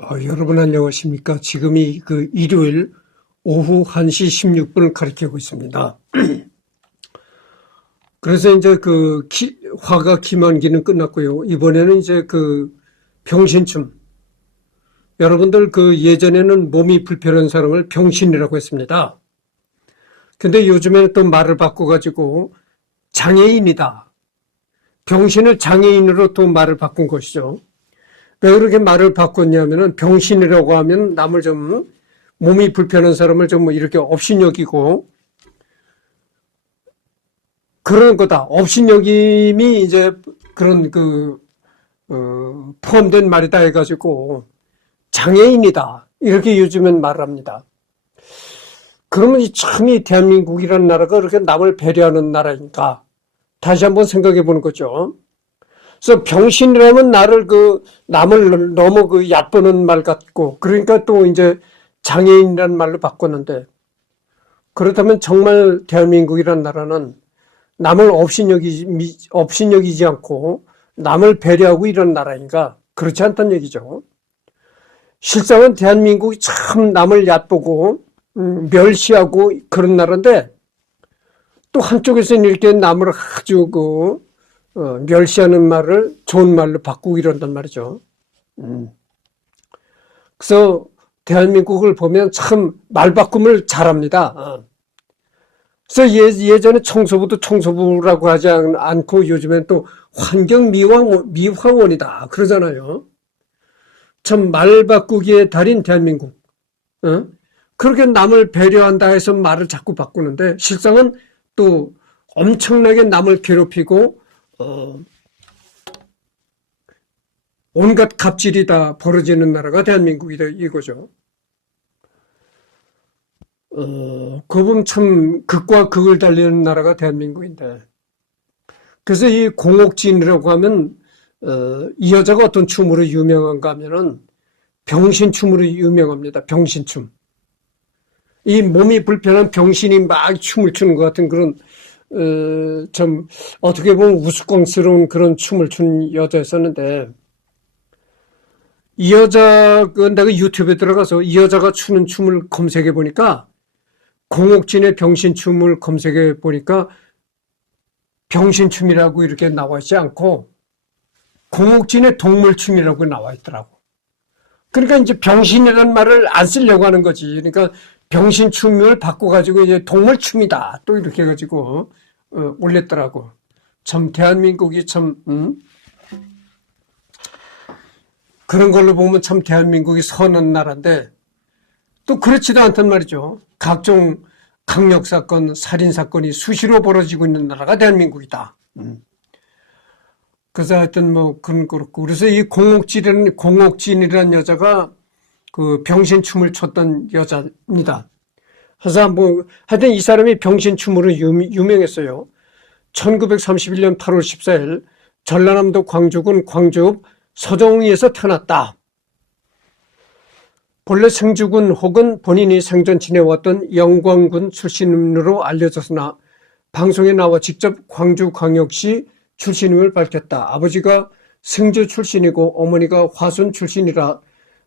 여러분 안녕하십니까? 지금이 일요일 오후 1시 16분을 가리키고 있습니다. 그래서 이제 화가 기만기는 끝났고요. 이번에는 이제 병신춤. 여러분들 예전에는 몸이 불편한 사람을 병신이라고 했습니다. 근데 요즘에는 또 말을 바꿔가지고 장애인이다. 병신을 장애인으로 또 말을 바꾼 것이죠. 왜 그렇게 말을 바꿨냐면은 병신이라고 하면 남을 좀 몸이 불편한 사람을 좀 이렇게 업신여기고 그런 거다. 업신여김이 이제 그런 포함된 말이다 해가지고 장애인이다. 이렇게 요즘엔 말을 합니다. 그러면 참 이 대한민국이라는 나라가 그렇게 남을 배려하는 나라니까 다시 한번 생각해 보는 거죠. 그래서 병신이라면 남을 너무 얕보는 말 같고, 그러니까 또 이제 장애인이라는 말로 바꿨는데, 그렇다면 정말 대한민국이라는 나라는 남을 업신여기지 않고 남을 배려하고 이런 나라인가? 그렇지 않다는 얘기죠. 실상은 대한민국이 참 남을 얕보고 멸시하고 그런 나라인데, 또 한쪽에서는 이렇게 남을 아주 멸시하는 말을 좋은 말로 바꾸고 이런단 말이죠. 그래서 대한민국을 보면 참 말 바꿈을 잘합니다. 그래서 예전에 청소부도 청소부라고 하지 않고 요즘엔 또 환경미화원이다 그러잖아요. 참 말 바꾸기의 달인 대한민국. 그렇게 남을 배려한다 해서 말을 자꾸 바꾸는데 실상은 또 엄청나게 남을 괴롭히고 온갖 갑질이 다 벌어지는 나라가 대한민국이다 이거죠. 그 보면 참 극과 극을 달리는 나라가 대한민국인데, 그래서 이 공옥진이라고 하면 이 여자가 어떤 춤으로 유명한가 하면은 병신춤으로 유명합니다. 병신춤. 이 몸이 불편한 병신이 막 춤을 추는 것 같은 그런 좀 어떻게 보면 우스꽝스러운 그런 춤을 춘 여자였었는데, 이 여자 내가 유튜브에 들어가서 이 여자가 추는 춤을 검색해 보니까 공옥진의 병신춤을 검색해 보니까 병신춤이라고 이렇게 나와 있지 않고 공옥진의 동물춤이라고 나와 있더라고. 그러니까 이제 병신이라는 말을 안 쓰려고 하는 거지. 그러니까 병신춤을 바꿔가지고 이제 동물춤이다. 또 이렇게 해가지고 올렸더라고. 참 대한민국이 참 그런 걸로 보면 참 대한민국이 선한 나라인데 또 그렇지도 않단 말이죠. 각종 강력사건, 살인사건이 수시로 벌어지고 있는 나라가 대한민국이다. 그래서 하여튼 그건 그렇고. 그래서 이 공옥진이라는 여자가 병신춤을 췄던 여자입니다. 그래서 하여튼 이 사람이 병신춤으로 유명했어요. 1931년 8월 14일 전라남도 광주군 광주읍 서정리에서 태어났다. 본래 생주군 혹은 본인이 생전 지내왔던 영광군 출신으로 알려졌으나 방송에 나와 직접 광주광역시 출신임을 밝혔다. 아버지가 승주 출신이고 어머니가 화순 출신이라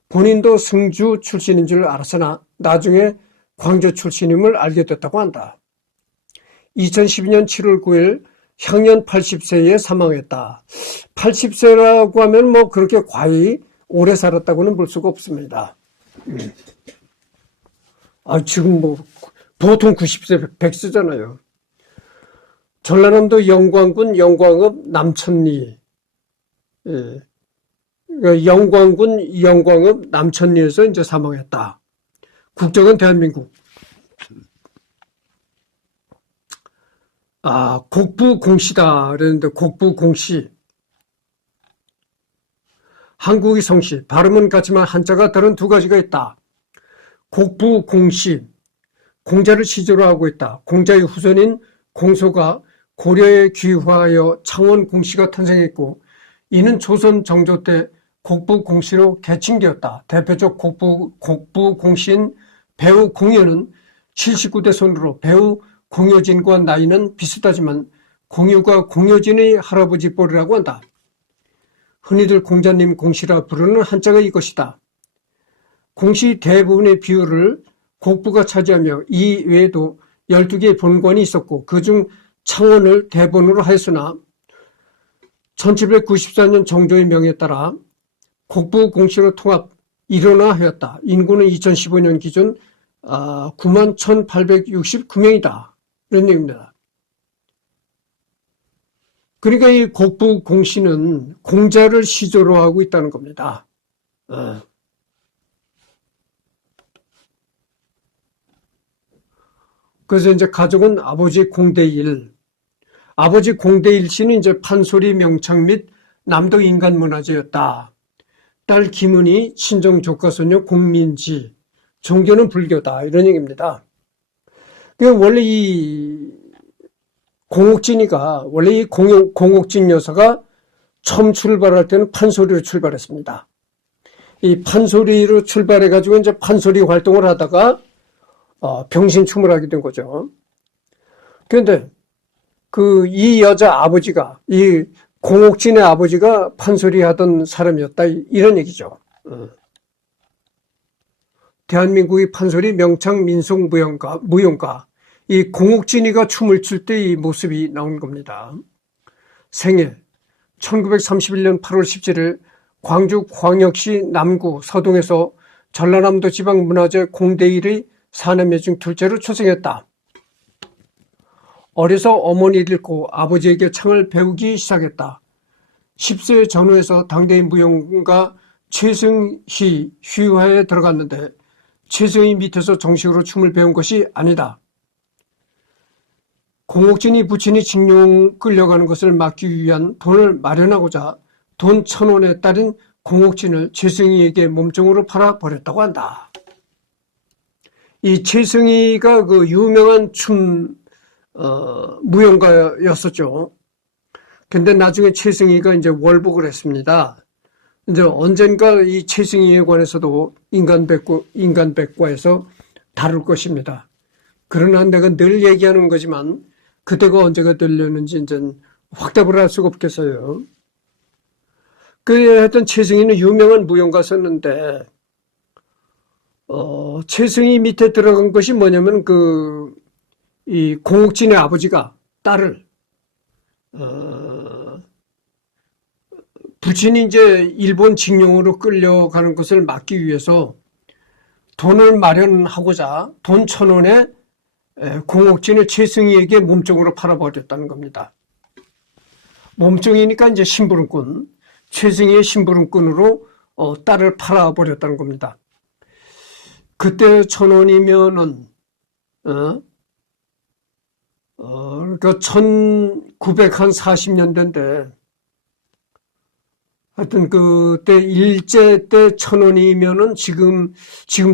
본인도 승주 출신인 줄 알았으나 나중에 광주 출신임을 알게 됐다고 한다. 2012년 7월 9일 향년 80세에 사망했다. 80세라고 하면 그렇게 과히 오래 살았다고는 볼 수가 없습니다. 지금 보통 90세 100세잖아요. 전라남도 영광군 영광읍 남천리. 영광군 영광읍 남천리에서 이제 사망했다. 국적은 대한민국. 곡부공씨다. 그랬는데 곡부공씨. 한국이 성씨. 발음은 같지만 한자가 다른 두 가지가 있다. 곡부공씨. 공자를 시조로 하고 있다. 공자의 후손인 공소가 고려에 귀화하여 창원공씨가 탄생했고 이는 조선 정조 때 곡부공씨로 개칭되었다. 대표적 곡부공씨인 배우 공여는 79대 손으로 배우 공효진과 나이는 비슷하지만 공유가 공효진의 할아버지 뻘이라고 한다. 흔히들 공자님 공씨라 부르는 한자가 이것이다. 공시 대부분의 비율을 곡부가 차지하며 이 외에도 12개의 본관이 있었고 그중 창원을 대본으로 하였으나 1794년 정조의 명에 따라 곡부 공시로 통합 일원화하였다. 인구는 2015년 기준 91,869명이다. 이런 얘기입니다. 그러니까 이 곡부 공시는 공자를 시조로 하고 있다는 겁니다. 그래서 이제 가족은 아버지 공대일, 아버지 공대일 씨는 이제 판소리 명창 및 남도 인간문화재였다. 딸 김은희 친정 조카소녀 공민지, 종교는 불교다. 이런 얘기입니다. 원래 이 공옥진이가, 원래 이 공옥진 여사가 처음 출발할 때는 판소리로 출발했습니다. 이 판소리로 출발해가지고 이제 판소리 활동을 하다가 병신춤을 하게 된 거죠. 그런데 이 여자 아버지가, 이 공옥진의 아버지가 판소리 하던 사람이었다. 이런 얘기죠. 대한민국의 판소리 명창 민속 무용가, 이 공옥진이가 춤을 출 때 이 모습이 나온 겁니다. 생일 1931년 8월 17일 광주 광역시 남구 서동에서 전라남도 지방문화재 공대일의 사남매 중 둘째로 출생했다. 어려서 어머니를 잃고 아버지에게 창을 배우기 시작했다. 10세 전후에서 당대의 무용가 최승희 휘화에 들어갔는데 최승희 밑에서 정식으로 춤을 배운 것이 아니다. 공옥진이 부친이 징용 끌려가는 것을 막기 위한 돈을 마련하고자 돈 1,000원에 딸인 공옥진을 최승희에게 몸종으로 팔아버렸다고 한다. 이 최승희가 그 유명한 무용가였었죠. 근데 나중에 최승희가 이제 월복을 했습니다. 이제 언젠가 이 최승희에 관해서도 인간백과에서 다룰 것입니다. 그러나 내가 늘 얘기하는 거지만 그때가 언제가 되려는지 이제 확답을 할 수가 없겠어요. 하여튼 최승희는 유명한 무용가였는데, 최승희 밑에 들어간 것이 뭐냐면 이 공옥진의 아버지가 딸을, 부친이 이제 일본 징용으로 끌려가는 것을 막기 위해서 돈을 마련하고자 돈 1,000원에 공옥진을 최승희에게 몸종으로 팔아버렸다는 겁니다. 몸종이니까 이제 심부름꾼, 최승희의 심부름꾼으로 딸을 팔아버렸다는 겁니다. 그때 1,000원이면은 그러니까 1940년대인데 하여튼 그때 일제 때 1,000원이면은 지금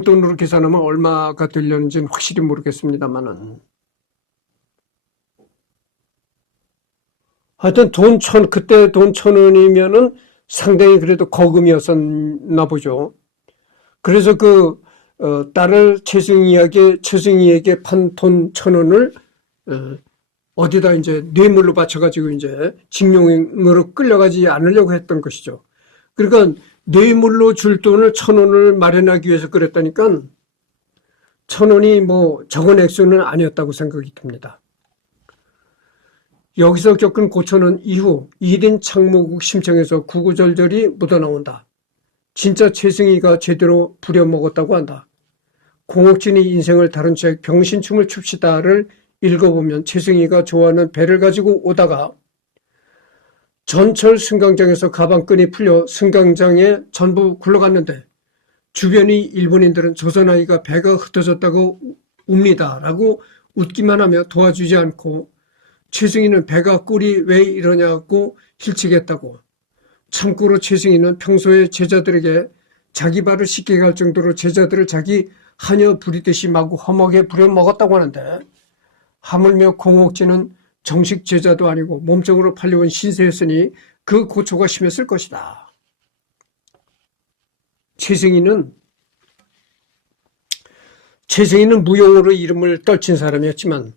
돈으로 계산하면 얼마가 되려는지는 확실히 모르겠습니다만은 하여튼 그때 돈 1,000원이면은 상당히 그래도 거금이었었나 보죠. 그래서 딸을 최승희에게 판 돈 1,000원을 어디다 이제 뇌물로 바쳐가지고 이제 징용으로 끌려가지 않으려고 했던 것이죠. 그러니까 뇌물로 줄 돈을 1,000원을 마련하기 위해서 그랬다니까 1,000원이 뭐 적은 액수는 아니었다고 생각이 듭니다. 여기서 겪은 고초는 이후 1인 창모국 심청에서 구구절절이 묻어나온다. 진짜 최승희가 제대로 부려먹었다고 한다. 공옥진이 인생을 다룬 책 병신춤을 춥시다를 읽어보면 최승희가 좋아하는 배를 가지고 오다가 전철 승강장에서 가방끈이 풀려 승강장에 전부 굴러갔는데 주변의 일본인들은 저 사나이가 배가 흩어졌다고 웁니다 라고 웃기만 하며 도와주지 않고 최승희는 배가 꼴이 왜 이러냐고 힐치겠다고. 참고로 최승희는 평소에 제자들에게 자기 발을 씻게 할 정도로 제자들을 자기 하녀 부리듯이 마구 험하게 부려먹었다고 하는데 하물며 공옥진은 정식 제자도 아니고 몸종으로 팔려온 신세였으니 그 고초가 심했을 것이다. 최승희는 무용으로 이름을 떨친 사람이었지만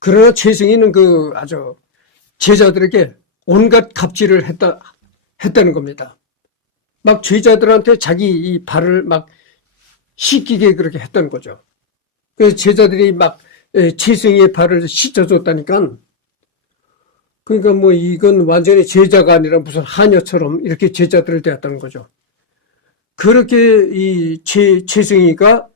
그러나 최승희는 아주 제자들에게 온갖 갑질을 했다는 겁니다. 막 제자들한테 자기 이 발을 막 씻기게 그렇게 했던 거죠. 그래서 제자들이 막 최승희의 발을 씻어줬다니까. 그러니까 뭐 이건 완전히 제자가 아니라 무슨 하녀처럼 이렇게 제자들을 대했다는 거죠. 그렇게 이 최승희가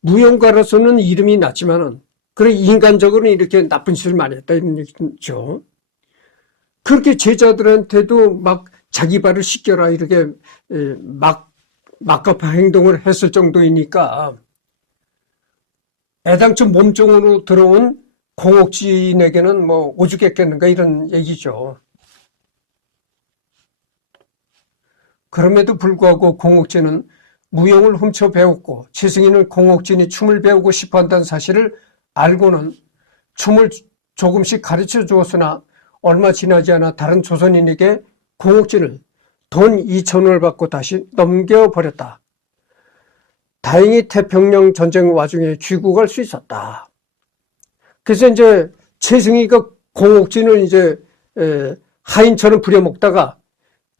무용가로서는 이름이 났지만은 그런 인간적으로는 이렇게 나쁜 짓을 많이 했다 이런 얘기죠. 그렇게 제자들한테도 막 자기 발을 씻겨라 이렇게 막가파 행동을 했을 정도이니까 애당초 몸종으로 들어온 공옥진에게는 뭐 오죽했겠는가 이런 얘기죠. 그럼에도 불구하고 공옥진은 무용을 훔쳐 배웠고 최승희는 공옥진이 춤을 배우고 싶어 한다는 사실을 알고는 춤을 조금씩 가르쳐 주었으나 얼마 지나지 않아 다른 조선인에게 공옥진을 돈 2,000원을 받고 다시 넘겨버렸다. 다행히 태평양 전쟁 와중에 귀국할 수 있었다. 그래서 이제 최승희가 공옥진을 이제 하인처럼 부려먹다가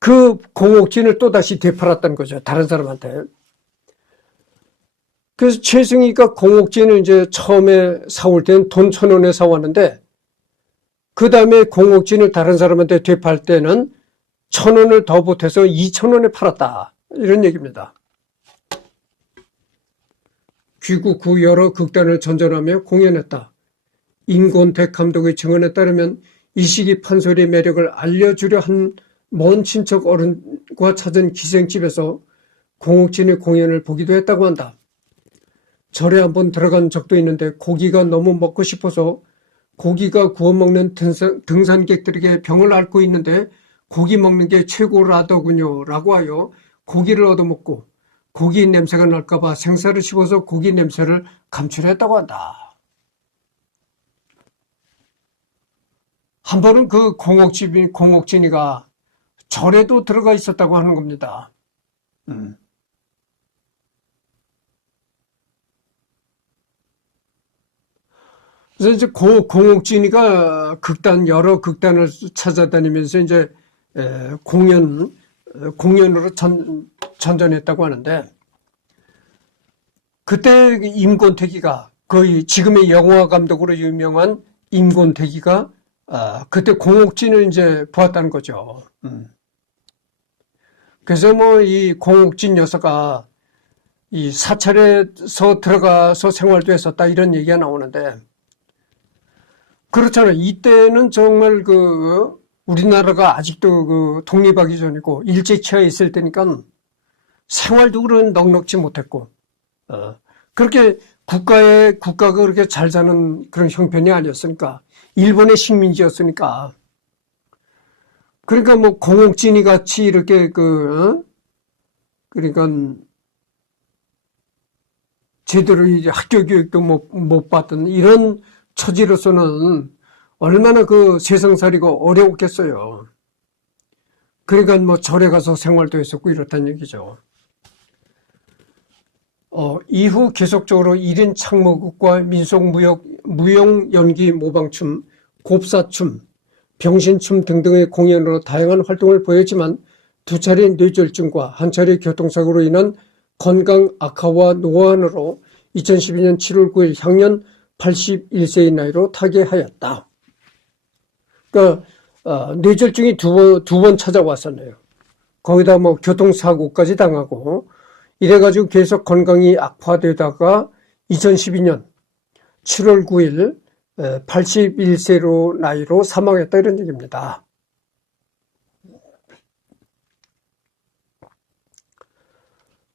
그 공옥진을 또다시 되팔았다는 거죠. 다른 사람한테. 그래서 최승희가 공옥진을 이제 처음에 사올 때는 돈 1,000원에 사왔는데 그 다음에 공옥진을 다른 사람한테 되팔 때는 1,000원을 더 보태서 2,000원에 팔았다. 이런 얘기입니다. 귀국 후 여러 극단을 전전하며 공연했다. 임권택 감독의 증언에 따르면 이 시기 판소리의 매력을 알려주려 한 먼 친척 어른과 찾은 기생집에서 공옥진의 공연을 보기도 했다고 한다. 절에 한번 들어간 적도 있는데 고기가 너무 먹고 싶어서 고기가 구워 먹는 등산객들에게 병을 앓고 있는데 고기 먹는 게 최고라더군요 라고 하여 고기를 얻어먹고 고기 냄새가 날까봐 생사를 씹어서 고기 냄새를 감출했다고 한다. 한 번은 그 공옥진이가 절에도 들어가 있었다고 하는 겁니다. 그래서 이제 공옥진이가 여러 극단을 찾아다니면서 이제 공연으로 전전했다고 하는데, 그때 임권택이가 거의 지금의 영화 감독으로 유명한 임권택이가 그때 공옥진을 이제 보았다는 거죠. 그래서 뭐 이 공옥진 여사가 이 사찰에서 들어가서 생활도 했었다 이런 얘기가 나오는데, 그렇잖아요. 이때는 정말 우리나라가 아직도 독립하기 전이고 일제치하에 있을 때니까 생활도 그런 넉넉지 못했고, 그렇게 국가가 그렇게 잘 사는 그런 형편이 아니었으니까, 일본의 식민지였으니까. 그러니까 뭐 공옥진이 같이 이렇게 그러니까 제대로 이제 학교 교육도 못 받던 이런 처지로서는 얼마나 세상살이가 어려웠겠어요. 그러니까 뭐 절에 가서 생활도 했었고 이렇다는 얘기죠. 이후 계속적으로 1인 창모극과 무용 연기 모방춤, 곱사춤, 병신춤 등등의 공연으로 다양한 활동을 보였지만 두 차례 뇌졸중과 한 차례 교통사고로 인한 건강 악화와 노안으로 2012년 7월 9일 향년 81세의 나이로 타계하였다. 그러니까 뇌졸중이 두 번 찾아왔었네요. 거기다 뭐 교통사고까지 당하고 이래가지고 계속 건강이 악화되다가 2012년 7월 9일 81세로 나이로 사망했다 이런 얘기입니다.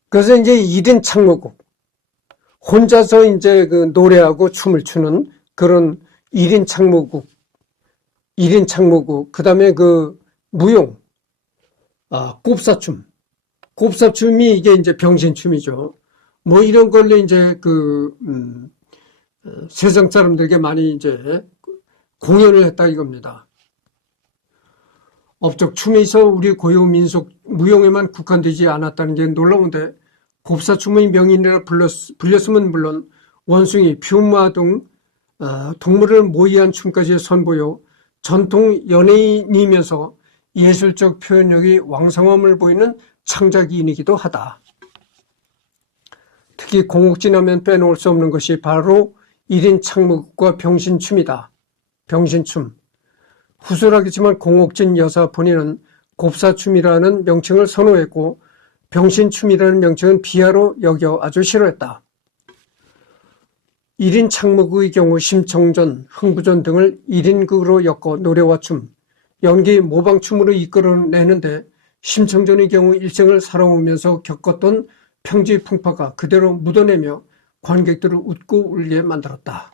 그래서 이제 1인 창모극, 혼자서 이제 노래하고 춤을 추는 그런 1인 창모극, 그 다음에 무용, 곱사춤이 이게 이제 병신춤이죠. 뭐 이런 걸로 이제 세상 사람들에게 많이 이제 공연을 했다 이겁니다. 업적 춤에 있어 우리 고유 민속 무용에만 국한되지 않았다는 게 놀라운데, 곱사춤의 명인이라 불렸으면 물론 원숭이, 퓨마 등 동물을 모의한 춤까지 선보여 전통 연예인이면서 예술적 표현력이 왕성함을 보이는 창작인이기도 하다. 특히 공옥진하면 빼놓을 수 없는 것이 바로 1인 창무국과 병신춤이다. 병신춤. 후술하겠지만 공옥진 여사 본인은 곱사춤이라는 명칭을 선호했고 병신춤이라는 명칭은 비하로 여겨 아주 싫어했다. 1인 창무국의 경우 심청전, 흥부전 등을 1인극으로 엮어 노래와 춤, 연기, 모방춤으로 이끌어내는데 심청전의 경우 일생을 살아오면서 겪었던 평지 풍파가 그대로 묻어내며 관객들을 웃고 울게 만들었다.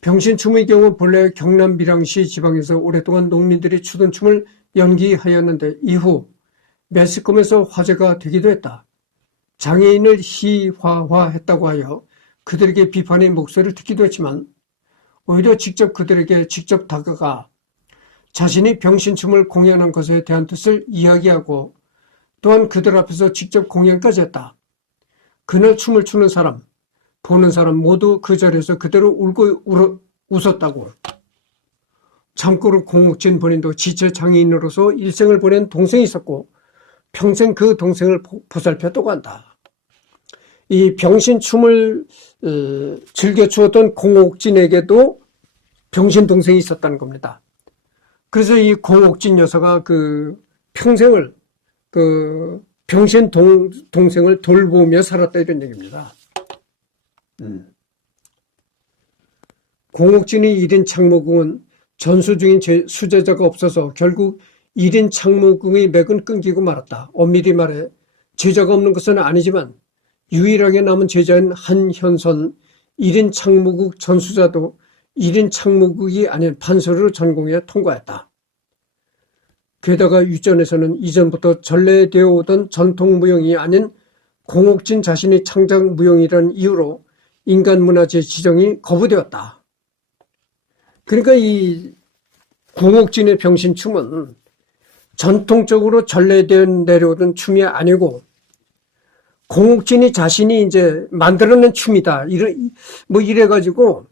병신춤의 경우 본래 경남 밀양시 지방에서 오랫동안 농민들이 추던 춤을 연기하였는데 이후 매스컴에서 화제가 되기도 했다. 장애인을 희화화했다고 하여 그들에게 비판의 목소리를 듣기도 했지만 오히려 직접 그들에게 직접 다가가 자신이 병신춤을 공연한 것에 대한 뜻을 이야기하고 또한 그들 앞에서 직접 공연까지 했다. 그날 춤을 추는 사람, 보는 사람 모두 그 자리에서 그대로 울고 웃었다고. 참고로 공옥진 본인도 지체 장애인으로서 일생을 보낸 동생이 있었고 평생 그 동생을 보살폈다고 한다. 이 병신춤을 즐겨 추었던 공옥진에게도 병신 동생이 있었다는 겁니다. 그래서 이 공옥진 여사가 평생을 병신 동생을 돌보며 살았다 이런 얘기입니다. 공옥진의 1인 창무궁은 전수 중인 수제자가 없어서 결국 1인 창무궁의 맥은 끊기고 말았다. 엄밀히 말해 제자가 없는 것은 아니지만 유일하게 남은 제자인 한현선 1인 창무국 전수자도 1인 창무국이 아닌 판서를 전공해 통과했다. 게다가 유전에서는 이전부터 전래되어 오던 전통무용이 아닌 공옥진 자신의 창작무용이라는 이유로 인간문화재 지정이 거부되었다. 그러니까 이 공옥진의 병신춤은 전통적으로 전래되어 내려오던 춤이 아니고 공옥진이 자신이 이제 만들어낸 춤이다. 이래가지고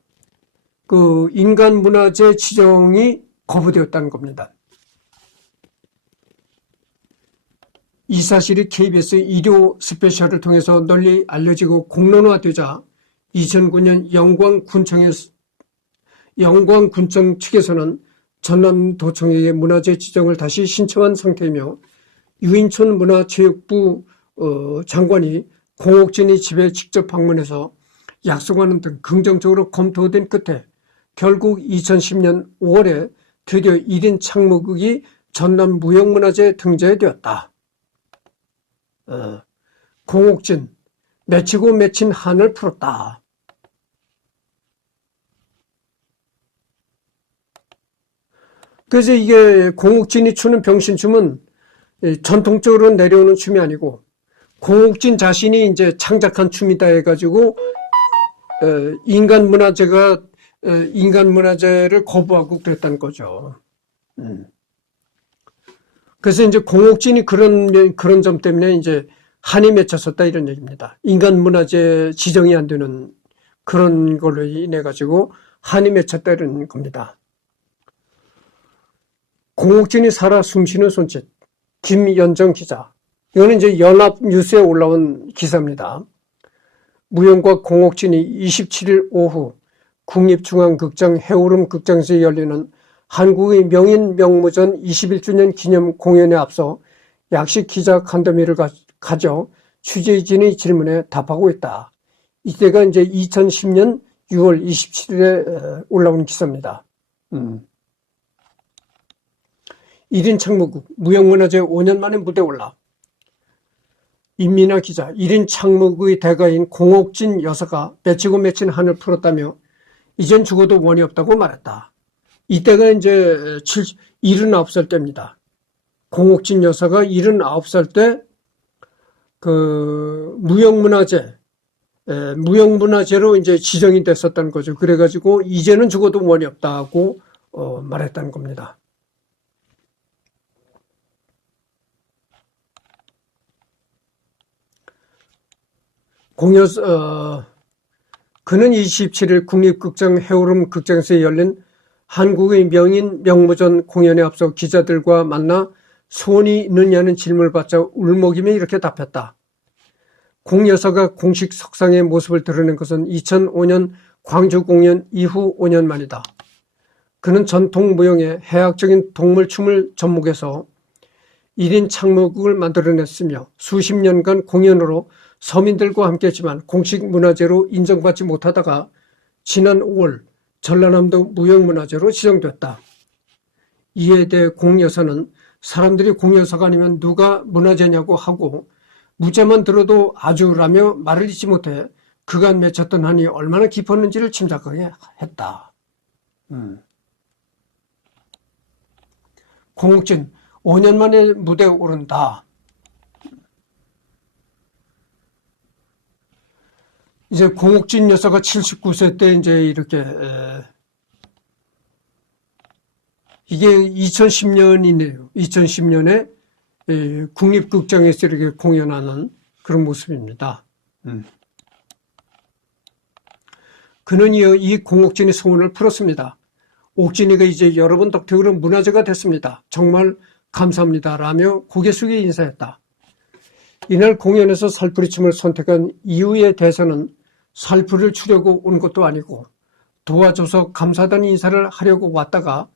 그 인간문화재 지정이 거부되었다는 겁니다. 이 사실이 KBS 일요 스페셜을 통해서 널리 알려지고 공론화되자 2009년 영광군청 측에서는 전남도청에게 문화재 지정을 다시 신청한 상태이며 유인촌 문화체육부 장관이 공옥진의 집에 직접 방문해서 약속하는 등 긍정적으로 검토된 끝에 결국 2010년 5월에 드디어 1인 창무국이 전남 무형문화재에 등재되었다. 공옥진, 맺히고 맺힌 한을 풀었다. 그래서 이게 공옥진이 추는 병신춤은 전통적으로 내려오는 춤이 아니고 공옥진 자신이 이제 창작한 춤이다 해가지고 인간문화재를 거부하고 그랬다는 거죠. 그래서 이제 공옥진이 그런 점 때문에 이제 한이 맺혔었다 이런 얘기입니다. 인간문화재 지정이 안 되는 그런 걸로 인해 가지고 한이 맺혔다 이런 겁니다. 공옥진이 살아 숨쉬는 손짓. 김연정 기자. 이거는 이제 연합뉴스에 올라온 기사입니다. 무용과 공옥진이 27일 오후 국립중앙극장 해오름 극장에서 열리는 한국의 명인 명무전 21주년 기념 공연에 앞서 약식 기자 간담회를 가져 취재진의 질문에 답하고 있다. 이때가 이제 2010년 6월 27일에 올라온 기사입니다. 1인 창무국, 무형문화재 5년 만에 무대에 올라. 임민아 기자, 1인 창무국의 대가인 공옥진 여사가 맺히고 맺힌 한을 풀었다며 이젠 죽어도 원이 없다고 말했다. 이때가 이제 79살 때입니다. 공옥진 여사가 79살 때 무형문화재로 이제 지정이 됐었다는 거죠. 그래가지고 이제는 죽어도 원이 없다고 말했다는 겁니다. 그는 27일 국립극장 해오름 극장에서 열린 한국의 명인 명무전 공연에 앞서 기자들과 만나 소원이 있느냐는 질문을 받자 울먹이며 이렇게 답했다. 공여사가 공식 석상의 모습을 드러낸 것은 2005년 광주 공연 이후 5년 만이다. 그는 전통 무용의 해학적인 동물춤을 접목해서 1인 창모극을 만들어냈으며 수십 년간 공연으로 서민들과 함께했지만 공식 문화재로 인정받지 못하다가 지난 5월 전라남도 무형문화재로 지정됐다. 이에 대해 공여사는 사람들이 공여사가 아니면 누가 문화재냐고 하고 무죄만 들어도 아주라며 말을 잇지 못해 그간 맺혔던 한이 얼마나 깊었는지를 짐작하게 했다. 공욱진 5년 만에 무대에 오른다. 이제 공욱진 여사가 79세 때 이제 이렇게 이게 2010년이네요. 2010년에 국립극장에서 이렇게 공연하는 그런 모습입니다. 그는 이어 이 공욱진의 소원을 풀었습니다. 옥진이가 이제 여러분 덕택으로 문화재가 됐습니다. 정말 감사합니다. 라며 고개 숙여 인사했다. 이날 공연에서 살풀이춤을 선택한 이유에 대해서는 살풀이를 추려고 온 것도 아니고 도와줘서 감사하다는 인사를 하려고 왔다가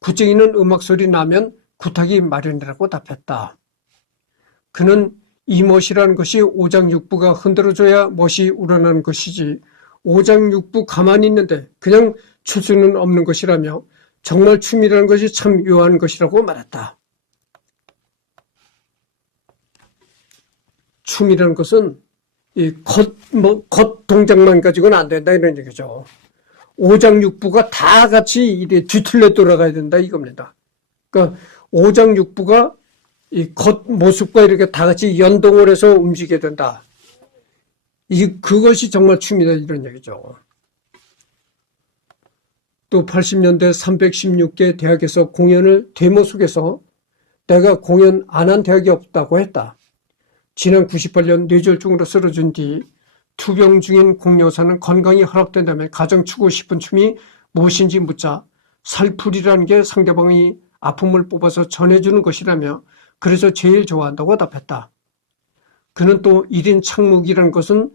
굿쟁이는 음악소리 나면 굿하기 마련이라고 답했다. 그는 이 멋이라는 것이 오장육부가 흔들어줘야 멋이 우러나는 것이지 오장육부 가만히 있는데 그냥 출 수는 없는 것이라며 정말 춤이라는 것이 참 묘한 것이라고 말했다. 춤이라는 것은 겉 동작만 가지고는 안 된다 이런 얘기죠. 오장육부가 다 같이 이래 뒤틀려 돌아가야 된다 이겁니다. 그러니까 오장육부가 이 겉 모습과 이렇게 다 같이 연동을 해서 움직여야 된다. 그것이 정말 춤이다 이런 얘기죠. 또 80년대 316개 대학에서 공연을 데모 속에서 내가 공연 안 한 대학이 없다고 했다. 지난 98년 뇌졸중으로 쓰러진 뒤 투병 중인 공여사는 건강이 허락된다면 가장 추고 싶은 춤이 무엇인지 묻자 살풀이라는 게 상대방이 아픔을 뽑아서 전해주는 것이라며 그래서 제일 좋아한다고 답했다. 그는 또 1인 창모극이라는 것은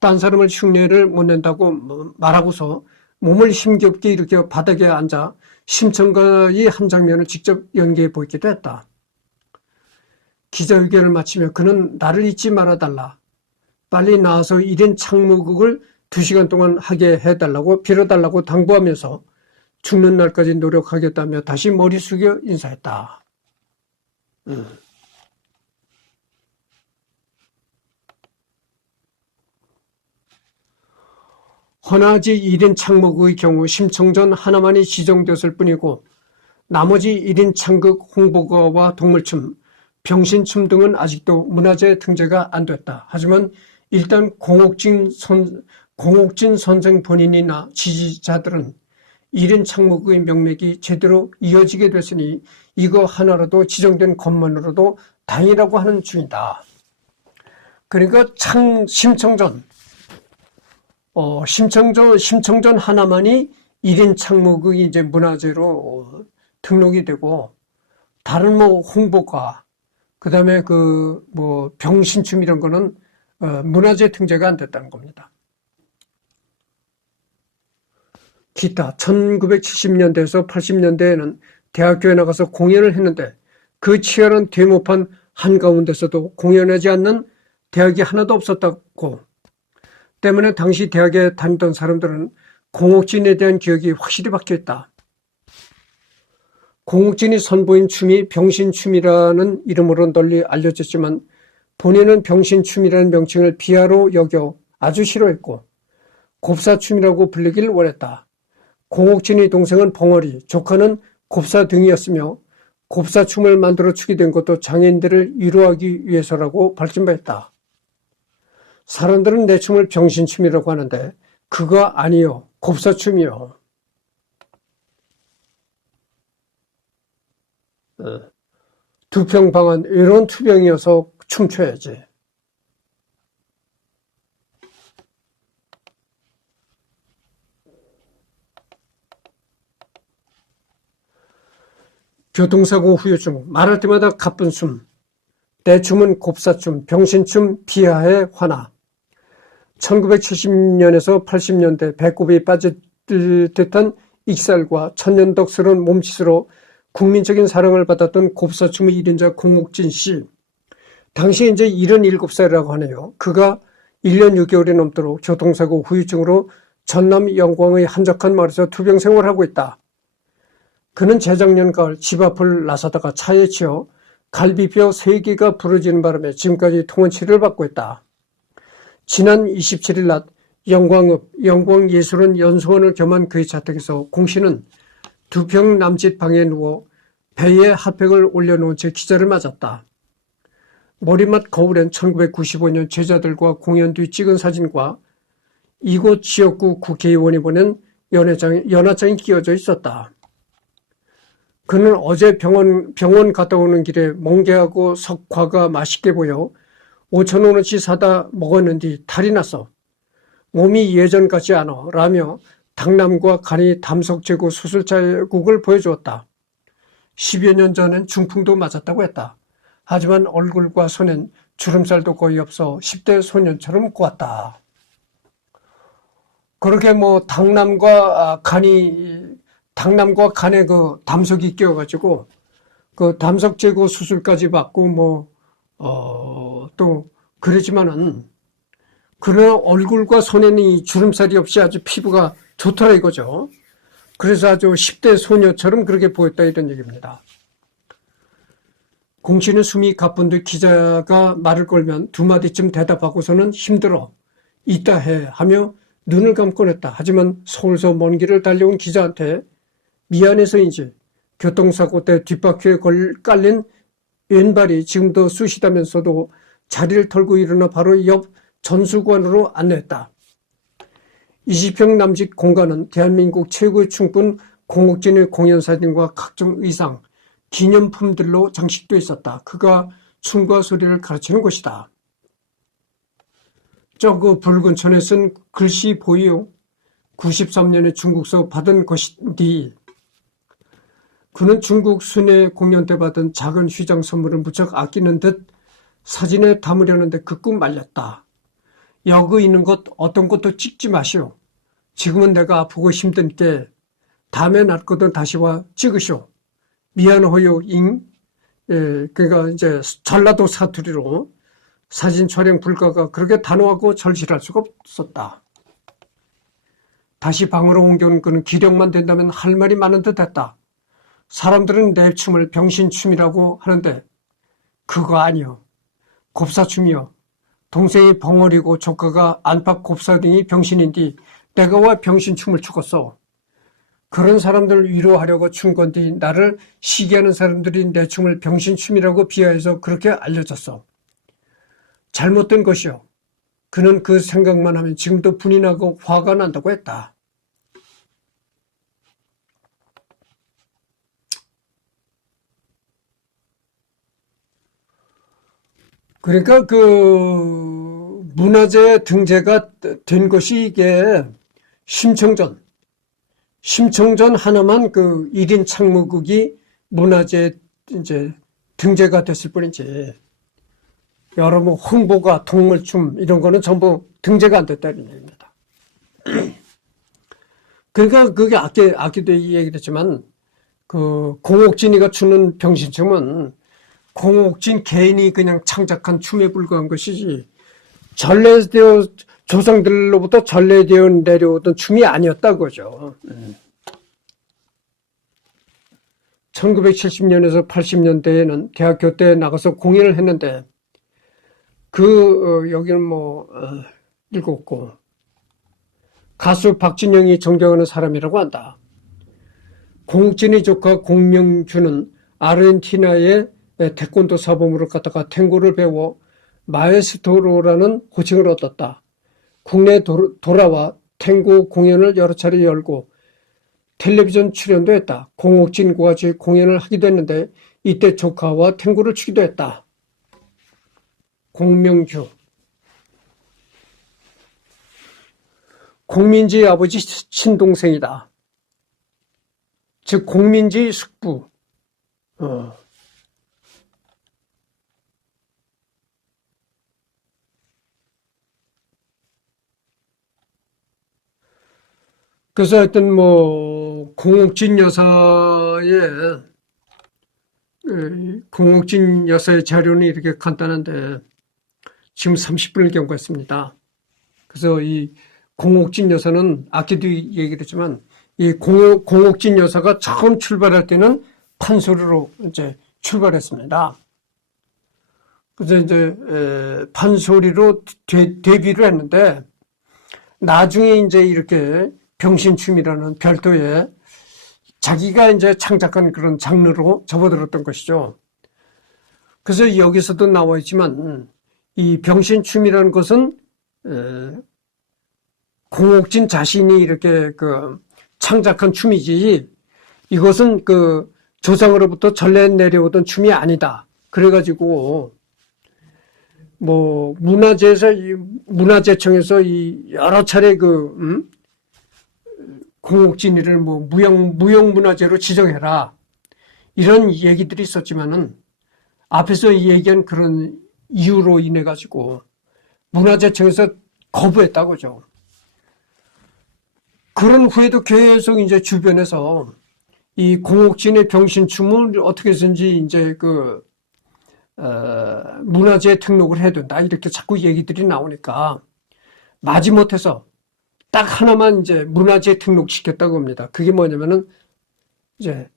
딴 사람을 흉내를 못 낸다고 말하고서 몸을 힘겹게 일으켜 바닥에 앉아 심청가의 한 장면을 직접 연기해 보이기도 했다. 기자회견을 마치며 그는 나를 잊지 말아달라. 빨리 나와서 1인 창모극을 2시간 동안 하게 해달라고 빌어달라고 당부하면서 죽는 날까지 노력하겠다며 다시 머리 숙여 인사했다. 헌화지 1인 창모극의 경우 심청전 하나만이 지정되었을 뿐이고 나머지 1인 창극, 홍보가와 동물춤, 병신춤 등은 아직도 문화재 등재가 안 됐다. 하지만 일단 공옥진 선생 본인이나 지지자들은 1인 창모극의 명맥이 제대로 이어지게 됐으니 이거 하나라도 지정된 것만으로도 다행이라고 하는 중이다. 그러니까 심청전 하나만이 1인 창모극이 이제 문화재로 등록이 되고 다른 홍보가 그다음에 병신춤 이런 거는 문화재 등재가 안 됐다는 겁니다. 기타 1970년대에서 80년대에는 대학교에 나가서 공연을 했는데 그 치열한 데모판 한가운데서도 공연하지 않는 대학이 하나도 없었다고 때문에 당시 대학에 다니던 사람들은 공옥진에 대한 기억이 확실히 바뀌었다. 공옥진이 선보인 춤이 병신춤이라는 이름으로 널리 알려졌지만 본인은 병신춤이라는 명칭을 비하로 여겨 아주 싫어했고 곱사춤이라고 불리길 원했다. 공옥진의 동생은 봉어리, 조카는 곱사 등이었으며 곱사춤을 만들어 추게 된 것도 장애인들을 위로하기 위해서라고 밝힌 바 있다. 사람들은 내 춤을 병신춤이라고 하는데 그거 아니요. 곱사춤이요. 두평방한 외로운 투병이어서 춤춰야지. 교통사고 후유증, 말할 때마다 가쁜 숨, 내 춤은 곱사춤, 병신춤, 비하의 환화. 1970년에서 80년대 배꼽이 빠질 듯한 익살과 천연덕스러운 몸짓으로 국민적인 사랑을 받았던 곱사춤의 1인자 공옥진 씨. 당시 이제 77살이라고 하네요. 그가 1년 6개월이 넘도록 교통사고 후유증으로 전남 영광의 한적한 마을에서 투병 생활하고 있다. 그는 재작년 가을 집 앞을 나서다가 차에 치여 갈비뼈 3개가 부러지는 바람에 지금까지 통원 치료를 받고 있다. 지난 27일 낮 영광예술원 연수원을 겸한 그의 자택에서 공 씨는 2평 남짓 방에 누워 배에 핫팩을 올려놓은 채 기자를 맞았다. 머리맡 거울엔 1995년 제자들과 공연 뒤 찍은 사진과 이곳 지역구 국회의원이 보낸 연하장이 끼워져 있었다. 그는 어제 병원 갔다 오는 길에 멍게하고 석화가 맛있게 보여 5,000원어치 사다 먹었는데 탈이 났어. 몸이 예전 같지 않아 라며 당남과 간이 담석 제거 수술 자국을 보여주었다. 10여 년 전엔 중풍도 맞았다고 했다. 하지만 얼굴과 손엔 주름살도 거의 없어 10대 소년처럼 고왔다. 그렇게 뭐 당남과 간에 그 담석이 끼어가지고 그 담석 제거 수술까지 받고 또 그러지만은 그러나 얼굴과 손에는 이 주름살이 없이 아주 피부가 좋더라 이거죠. 그래서 아주 10대 소녀처럼 그렇게 보였다 이런 얘기입니다. 공 씨는 숨이 가쁜 듯 기자가 말을 걸면 2마디쯤 대답하고서는 힘들어 이따 해 하며 눈을 감곤 했다. 하지만 서울서 먼 길을 달려온 기자한테 미안해서인지 교통사고 때 뒷바퀴에 깔린 왼발이 지금도 쑤시다면서도 자리를 털고 일어나 바로 옆 전수관으로 안내했다. 20평 남짓 공간은 대한민국 최고의 춤꾼 공옥진의 공연사진과 각종 의상, 기념품들로 장식되어 있었다. 그가 춤과 소리를 가르치는 곳이다. 저 붉은 천에 쓴 글씨 보이요? 93년에 중국서 받은 것인데 그는 중국 순회 공연 때 받은 작은 휘장 선물을 무척 아끼는 듯 사진에 담으려는데 그 꿈 말렸다. 여기 있는 것 어떤 것도 찍지 마시오. 지금은 내가 아프고 힘든게 다음에 낫거든 다시 와 찍으시오. 미안해요 잉. 그러니까 이제 전라도 사투리로 사진 촬영 불가가 그렇게 단호하고 절실할 수가 없었다. 다시 방으로 옮겨온 그는 기력만 된다면 할 말이 많은 듯 했다. 사람들은 내 춤을 병신춤이라고 하는데 그거 아니요. 곱사춤이요. 동생이 벙어리고 조카가 안팎 곱사등이 병신인데 내가 왜 병신춤을 추겠어. 그런 사람들을 위로하려고 춘 건데 나를 시기하는 사람들이 내 춤을 병신춤이라고 비하해서 그렇게 알려졌어. 잘못된 것이요. 그는 그 생각만 하면 지금도 분이 나고 화가 난다고 했다. 그러니까 그 문화재 등재가 된 것이 이게 심청전 하나만 그 1인 창무국이 문화재 이제 등재가 됐을 뿐이지 여러 뭐 홍보가 동물춤 이런 거는 전부 등재가 안 됐다는 얘기입니다. 그러니까 그게 아끼도 얘기를 했지만 그 공옥진이가 추는 병신춤은 공옥진 개인이 그냥 창작한 춤에 불과한 것이지 전래되어 조상들로부터 전래되어 내려오던 춤이 아니었다고 거죠. 1970년에서 80년대에는 대학교 때 나가서 공연을 했는데 여기는 읽었고 가수 박진영이 존경하는 사람이라고 한다. 공옥진의 조카 공명주는 아르헨티나의 태권도 사범으로 갔다가 탱고를 배워 마에스토로라는 호칭을 얻었다. 국내에 돌아와 탱고 공연을 여러 차례 열고 텔레비전 출연도 했다. 공옥진과 같이 공연을 하기도 했는데 이때 조카와 탱고를 추기도 했다. 공명주. 공민지의 아버지 친동생이다. 즉 공민지 숙부. 그래서 하여튼 뭐 공옥진 여사의 자료는 이렇게 간단한데 지금 30분을 경과했습니다. 그래서 이 공옥진 여사는 아까도 얘기를 했지만 이 공옥진 여사가 처음 출발할 때는 판소리로 이제 출발했습니다. 그래서 이제 판소리로 데뷔를 했는데 나중에 이제 이렇게 병신춤이라는 별도의 자기가 이제 창작한 그런 장르로 접어들었던 것이죠. 그래서 여기서도 나와 있지만 이 병신춤이라는 것은 공옥진 자신이 이렇게 그 창작한 춤이지 이것은 그 조상으로부터 전래 내려오던 춤이 아니다. 그래가지고 뭐 문화재청에서 이 여러 차례 공옥진이를 뭐 무형문화재로 지정해라 이런 얘기들이 있었지만은 앞에서 얘기한 그런 이유로 인해 가지고 문화재청에서 거부했다고죠. 그런 후에도 계속 이제 주변에서 이 공옥진의 병신춤을 어떻게 해서든지 이제 문화재 등록을 해야 된다 이렇게 자꾸 얘기들이 나오니까 마지못해서 딱 하나만 이제 문화재 등록시켰다고 합니다. 그게 뭐냐면은 이제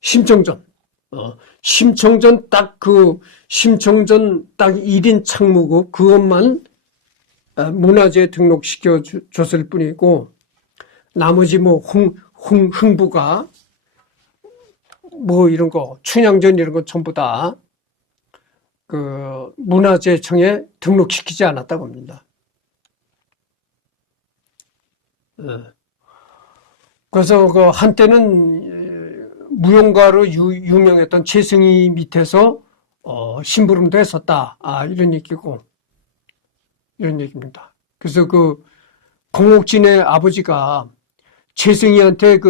심청전 딱 심청전 딱 1인 창무고 그것만 문화재 등록시켜 줬을 뿐이고 나머지 뭐 흥부가 뭐 이런 거 춘향전 이런 거 전부 다 그 문화재청에 등록시키지 않았다고 합니다. 그래서 그 한때는 무용가로 유명했던 최승희 밑에서 심부름도 했었다. 이런 얘기입니다. 그래서 그 공옥진의 아버지가 최승희한테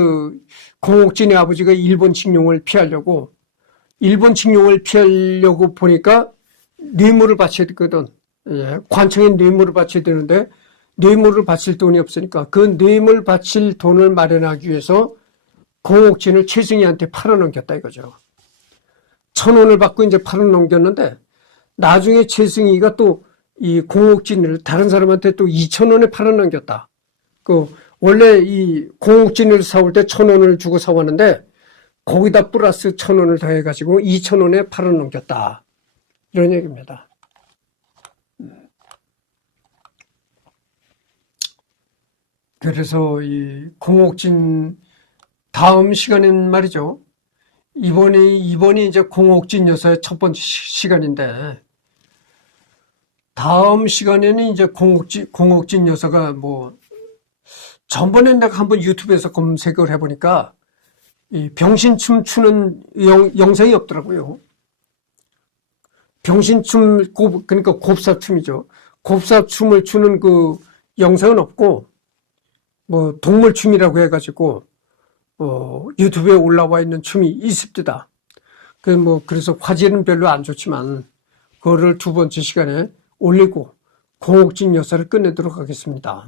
공옥진의 아버지가 일본 칙령을 피하려고 보니까 뇌물을 바쳐야 되거든. 관청에 뇌물을 바쳐야 되는데 뇌물을 바칠 돈이 없으니까 그 뇌물 바칠 돈을 마련하기 위해서 공옥진을 최승희한테 팔아넘겼다 이거죠. 1,000원을 받고 이제 팔아넘겼는데 나중에 최승희가 또 이 공옥진을 다른 사람한테 또 2,000원에 팔아넘겼다. 원래 이 공옥진을 사올 때 1,000원을 주고 사왔는데 거기다 플러스 1,000원을 더해가지고 2,000원에 팔아넘겼다. 이런 얘기입니다. 그래서 이 공옥진 다음 시간엔 말이죠. 이번이 이제 공옥진 여사의 첫 번째 시간인데 다음 시간에는 이제 공옥진 여사가 뭐 전번에 내가 한번 유튜브에서 검색을 해보니까 이 병신춤 추는 영상이 없더라고요. 병신춤 그러니까 곱사춤이죠. 곱사춤을 추는 그 영상은 없고 뭐 동물춤이라고 해가지고 유튜브에 올라와 있는 춤이 있습니다. 그래서 화질은 별로 안 좋지만 그거를 두 번째 시간에 올리고 공옥진 여사를 끝내도록 하겠습니다.